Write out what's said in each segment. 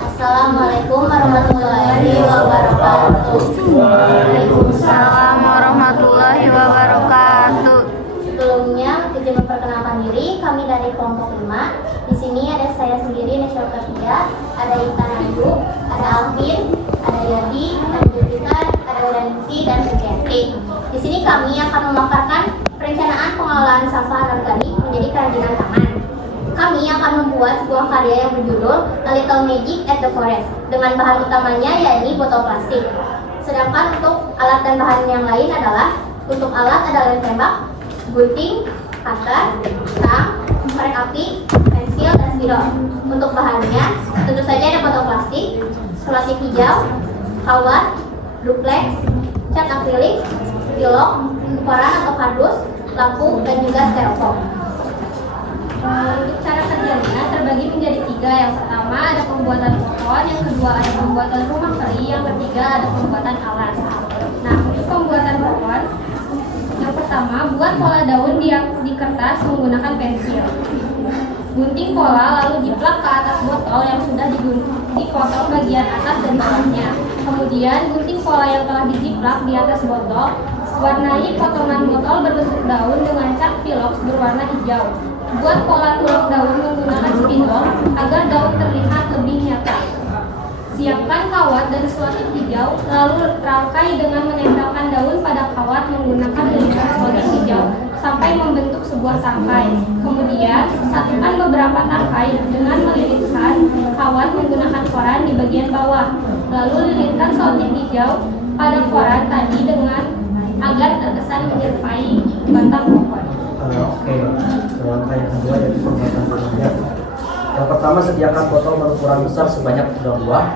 Assalamualaikum warahmatullahi wabarakatuh. Waalaikumsalam warahmatullahi wabarakatuh. Sebelumnya, izin memperkenalkan diri, kami dari kelompok 5. Di sini ada saya sendiri, Nesya Ketiga, ada Intan Ayu, ada Alvin, ada Yadi, ada Judita, ada Udansi, dan Sukianti. Di sini kami akan memaparkan perencanaan pengelolaan sampah anorganik menjadi kerajinan tangan. Kami akan membuat sebuah karya yang berjudul A Little Magic at the Forest dengan bahan utamanya yakni botol plastik. Sedangkan untuk alat dan bahan yang lain adalah untuk alat ada lem tembak, gunting, cutter, tang, korek api, pensil, dan spidol. Untuk bahannya tentu saja ada botol plastik, selotip hijau, kawat, duplex, cat akrilik, pilok, koran atau kardus, lampu, dan juga styrofoam. Untuk cara kerjanya terbagi menjadi 3. Yang pertama ada pembuatan pohon, yang kedua ada pembuatan rumah kering, yang ketiga ada pembuatan alas. Nah, untuk pembuatan pohon, yang pertama buat pola daun di kertas menggunakan pensil. Gunting pola lalu jiplak ke atas botol yang sudah dipotong bagian atas dan bawahnya. Kemudian gunting pola yang telah dijiplak di atas botol. Warnai potongan botol berbentuk daun dengan cat pilox berwarna hijau. Buat pola tulang daun menggunakan spidol agar daun terlihat lebih nyata. Siapkan kawat dan selotip hijau, lalu rangkai dengan menempelkan daun pada kawat menggunakan lilitan selotip hijau sampai membentuk sebuah tangkai. Kemudian, satukan beberapa tangkai dengan melilitkan kawat menggunakan koran di bagian bawah. Lalu lilitkan selotip hijau pada koran tadi dengan agar terkesan menyerupai batang pohon. Oke, langkah yang kedua yaitu pembuatan tanahnya. Yang pertama, sediakan botol berukuran besar sebanyak 3 buah.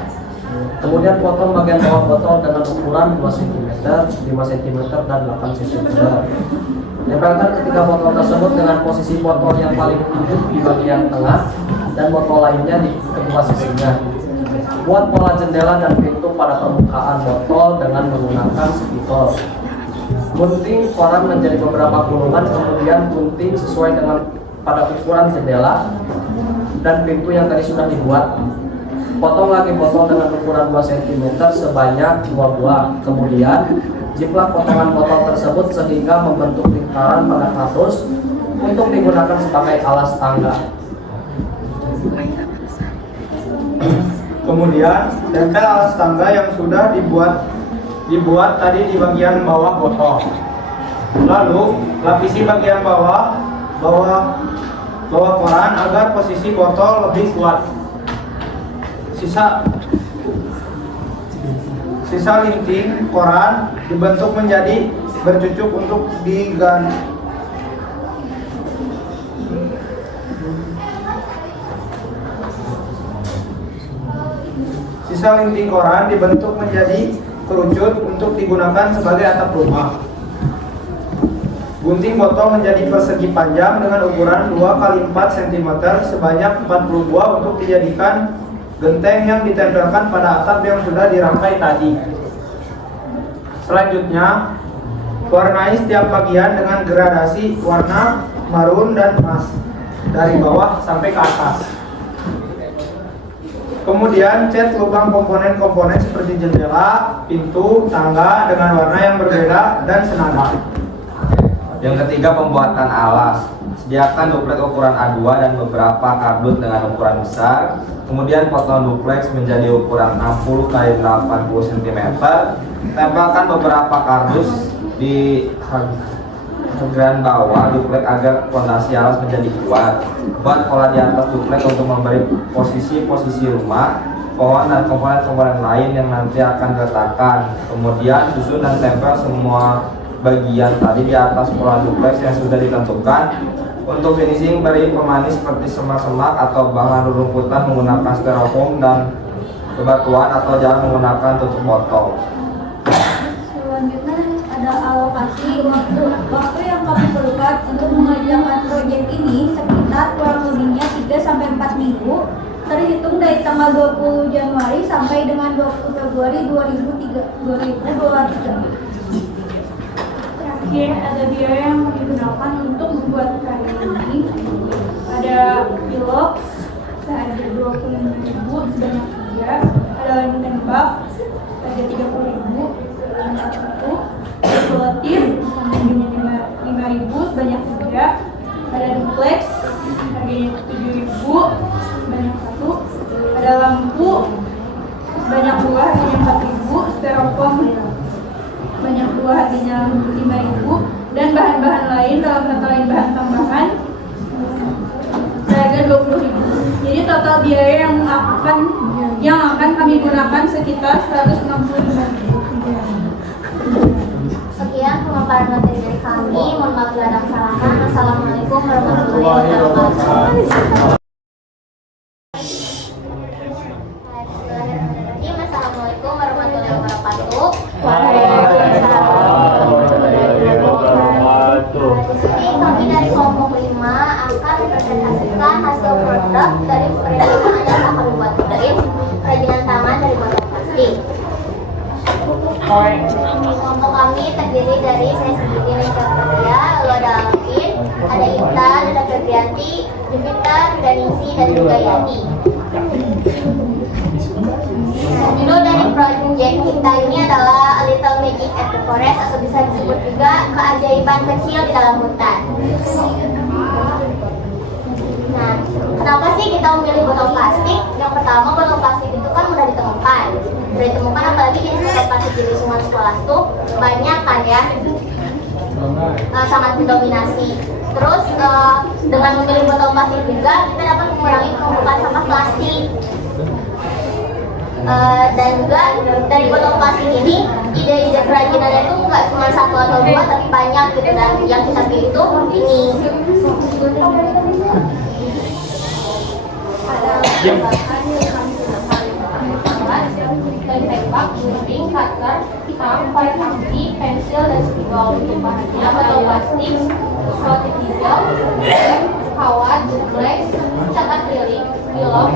Kemudian potong bagian bawah botol dengan ukuran 2 cm, 5 cm, dan 8 cm. Tempelkan ketiga botol tersebut dengan posisi botol yang paling ujung di bagian tengah dan botol lainnya di kedua sisinya. Buat pola jendela dan pintu pada permukaan botol dengan menggunakan spidol. Gunting koran menjadi beberapa gulungan, kemudian gunting sesuai dengan pada ukuran jendela dan pintu yang tadi sudah dibuat. Potong lagi botol dengan ukuran 2 cm sebanyak 2 buah. Kemudian jiplak potongan botol tersebut sehingga membentuk lingkaran pada kardus untuk digunakan sebagai alas tangga. Kemudian tempel alas tangga yang sudah dibuat tadi di bagian bawah botol. Lalu lapisi bagian bawah koran agar posisi botol lebih kuat. Sisa linting koran dibentuk menjadi bercucuk untuk diganti. Sisa linting koran dibentuk menjadi kerucut untuk digunakan sebagai atap rumah. Gunting botol menjadi persegi panjang dengan ukuran 2 x 4 cm sebanyak 40 buah untuk dijadikan genteng yang ditempelkan pada atap yang sudah dirangkai tadi. Selanjutnya, warnai setiap bagian dengan gradasi warna marun dan emas dari bawah sampai ke atas. Kemudian cat lubang komponen-komponen seperti jendela, pintu, tangga dengan warna yang berbeda dan senada. Yang ketiga, pembuatan alas. Sediakan duplex ukuran A2 dan beberapa kardus dengan ukuran besar. Kemudian potong duplex menjadi ukuran 60 x 80 cm. Tempelkan beberapa kardus di bagian bawah duplex agar fondasi alas menjadi kuat. Buat pola di atas duplex untuk memberi posisi rumah, pohon, dan komponen-komponen lain yang nanti akan diletakkan. Kemudian susun dan tempel semua bagian tadi di atas pola duplex yang sudah ditentukan. Untuk finishing, beri pemanis seperti semak-semak atau bahan rumputan menggunakan styrofoam dan bebatuan atau jangan menggunakan tutup botol. Selanjutnya ada alokasi waktu yang kami perlukan untuk mengerjakan proyek ini sekitar kurang lebihnya 3-4 minggu terhitung dari tanggal 20 Januari sampai dengan 20 Februari 2023. Terakhir ada biaya yang digunakan untuk membuat karya ini. Ada pilok, ada 25 sebanyak 3. Ada duplex harganya 7.000 sebanyak 1. Ada lampu sebanyak 2 harganya 4.000. Styrofoam sebanyak 2 harganya 5.000. Dan bahan-bahan lain dalam kata lain bahan tambahan harga 20.000. Jadi total biaya yang akan kami gunakan sekitar 165.000. Sekian pemaparan materi dari kami. Mohon maaf bila ada kesalahan. Assalamualaikum warahmatullahi wabarakatuh. Assalamualaikum warahmatullahi wabarakatuh. Jadi kami dari kelompok 5 akan mempresentasikan hasil produk dari penerimaan yang akan dibuat dari kerajinan tangan dari botol plastik. Kelompok kami terdiri dari saya sendiri, Rachel Kerja, lalu ada Alvin, ada Intan, ada Febrianti, Jupiter, Daningsi, dan juga Yani. Judul dari proyek kita ini adalah A Little Magic at the Forest, atau bisa disebut juga keajaiban kecil di dalam hutan. Nah, kenapa sih kita memilih botol plastik? Yang pertama, botol plastik itu kan mudah ditemukan. Mudah ditemukan apalagi di botol plastik di lingkungan sekolah tuh banyak kan ya, sangat mendominasi. Terus dengan memilih botol plastik juga kita dapat mengurangi penumpukan sampah plastik. Dan juga dari botol plastik ini ide-ide kerajinannya itu nggak cuma 1 atau 2 tapi banyak gitu, dan yang kita pilih itu ini. Tembak, gunting, cutter, sampai kaki, pensil, dan spidol. Untuk bahannya botol plastik, plastik hijau, kawat, duplex, cat akrilik, pilok,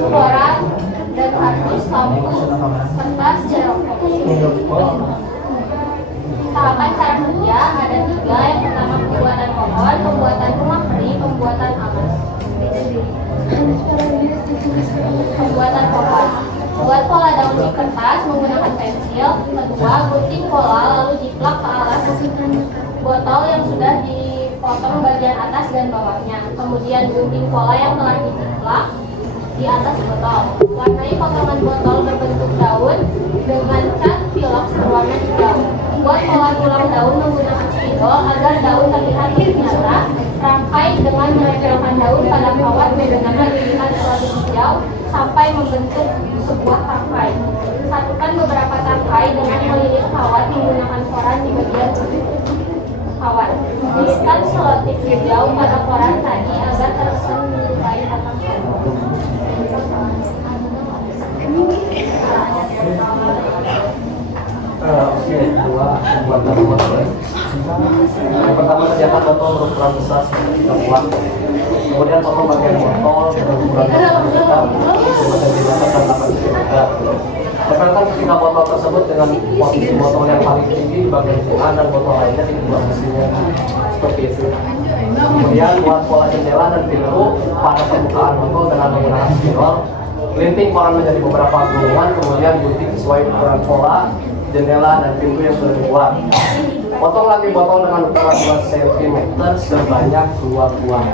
koran, dan kardus, lampu, kertas, styrofoam. Tahapan cara kerja ada 3. Yang pertama pembuatan pohon, pembuatan rumah kering, pembuatan alas. Pembuatan pohon. Buat pola daun di kertas menggunakan pensil. Kedua, gunting pola lalu jiplak ke alas botol yang sudah dipotong bagian atas dan bawahnya. Kemudian gunting pola yang telah dijiplak di atas botol. Warnai potongan botol berbentuk daun dengan cat pilok berwarna hijau. Buat pola tulang daun menggunakan spidol agar daun terlihat lebih nyata. Rangkai dengan menempelkan daun pada kawat menggunakan lilitan selapis hijau sampai membentuk sebuah tangkai. Satukan beberapa tangkai dengan melilit kawat menggunakan koran di bagian kawat. Lilitkan selotip hijau pada koran tadi agar terkesan menyerupai batang kawat. Yang pertama, sediakan botol berukuran besar seperti buah. Kemudian potong bagian botol berukuran besar Tempelkan ketiga botol tersebut dengan posisi botol yang paling tinggi di bagian tengah dan botol lainnya di kedua sisinya, seperti itu. Kemudian buat pola jendela dan pintu pada permukaan botol dengan menggunakan spidol. Linting koran menjadi beberapa gulungan, kemudian gunting sesuai ukuran pola jendela dan pintu yang sudah dibuat. Potong lagi botol dengan ukuran 2 cm sebanyak 2 buah.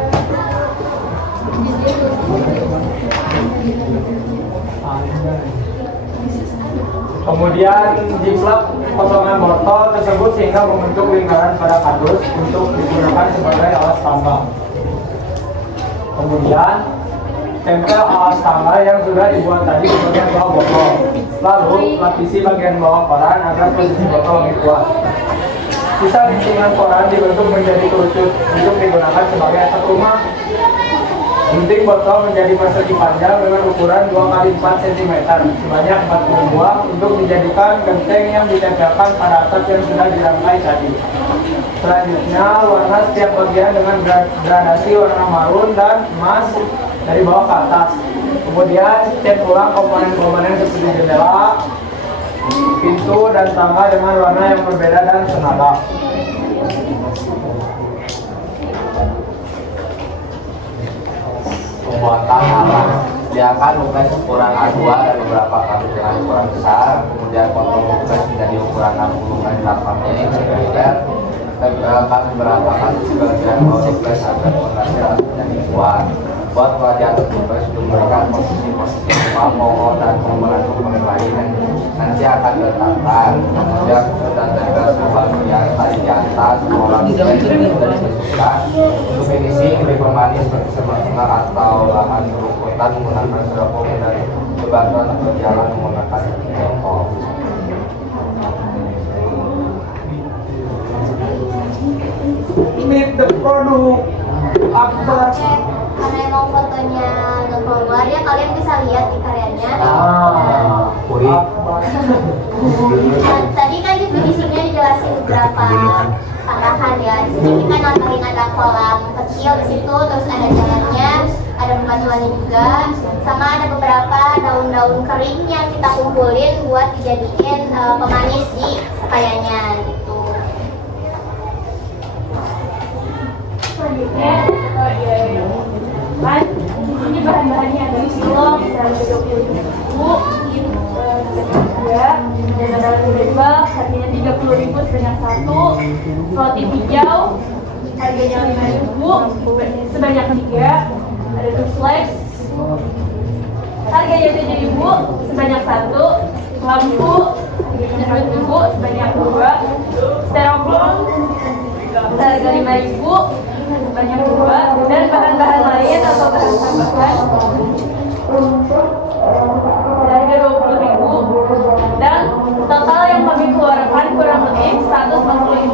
Kemudian jiplak potongan botol tersebut sehingga membentuk lingkaran pada kardus untuk digunakan sebagai alas tambang. Kemudian tempel alas tangga yang sudah dibuat tadi di bagian bawah botol. Lalu lapisi bagian bawah koran agar posisi botol lebih kuat. Sisa guntingan koran dibentuk menjadi kerucut untuk digunakan sebagai atap rumah. Gunting botol menjadi persegi panjang dengan ukuran 2 x 4 cm sebanyak 40 buah untuk dijadikan genteng yang ditempelkan pada atap yang sudah dirangkai tadi. Selanjutnya, warna setiap bagian dengan gradasi warna marun dan emas dari bawah ke atas. Kemudian cat ulang komponen-komponen seperti jendela, pintu, dan tangga dengan warna yang berbeda dan senada. Pembuatan alas, sediakan duplex ukuran A2 dan beberapa kardus dengan ukuran besar. Kemudian potong duplex menjadi ukuran 60 x 80 cm. tempelkan beberapa kali sebagian bawah duplex agar menghasilkan kuat. Buat pelajaran duplex untuk memberikan posisi pohon dan membantu penilaian yang nanti akan diletakkan. Kemudian sudah tempel sebagian tadi di atas orang yang sudah disusun untuk finishing lebih pemanis seperti semak atau lahan rumputan menggunakan styrofoam dan bebatuan berjalan menggunakan tiongkok. Meet the product apa? Karena emang fotonya nggak keluar ya, kalian bisa lihat di karyanya. Nah, tadi kan di finishingnya dijelasin beberapa tambahan ya. Di sini kita nambahin ada kolam kecil di situ, terus ada jalannya, ada bebatuannya juga, sama ada beberapa daun-daun kering yang kita kumpulin buat dijadiin pemanis di karyanya gitu. Selanjutnya, kan di sini bahan-bahannya ada silong, ada 20.000, juga, dan ada bebel, harganya 30.000 sebanyak 1, roti hijau, harganya 5.000 sebanyak 3, ada duplex, harganya 7.000 sebanyak 1, lampu, harganya 1.000 sebanyak 2, styrofoam, harga 5.000 sebanyak 2, dan bahan-bahan lain atau bahan tambahan harga 20.000, dan total yang kami keluarkan kurang lebih 160.000.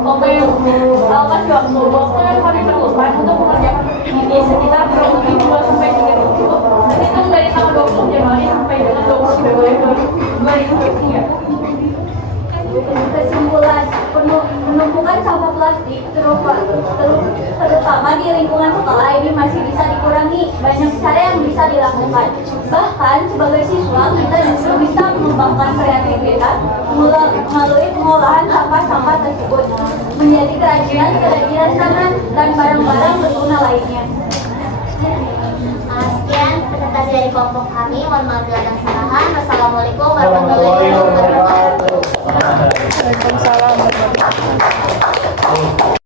Oke, kasih waktu yang kami perlukan untuk mengerjakan ini sekitar kurang lebih 2-3 minggu, terhitung dari tanggal 20 Januari sampai dengan 20 Februari 2023. Kesimpulan, penumpukan sampah plastik terutama di lingkungan sekolah ini masih bisa dikurangi. Banyak cara yang bisa dilakukan. Bahkan sebagai siswa kita justru bisa mengembangkan kreativitas melalui pengolahan sampah-sampah tersebut menjadi kerajinan tangan dan barang-barang berguna lainnya. Sekian presentasi dari kelompok kami. Mohon maaf bila ada kesalahan. Wassalamualaikum warahmatullahi wabarakatuh. Waalaikumsalam warahmatullahi wabarakatuh.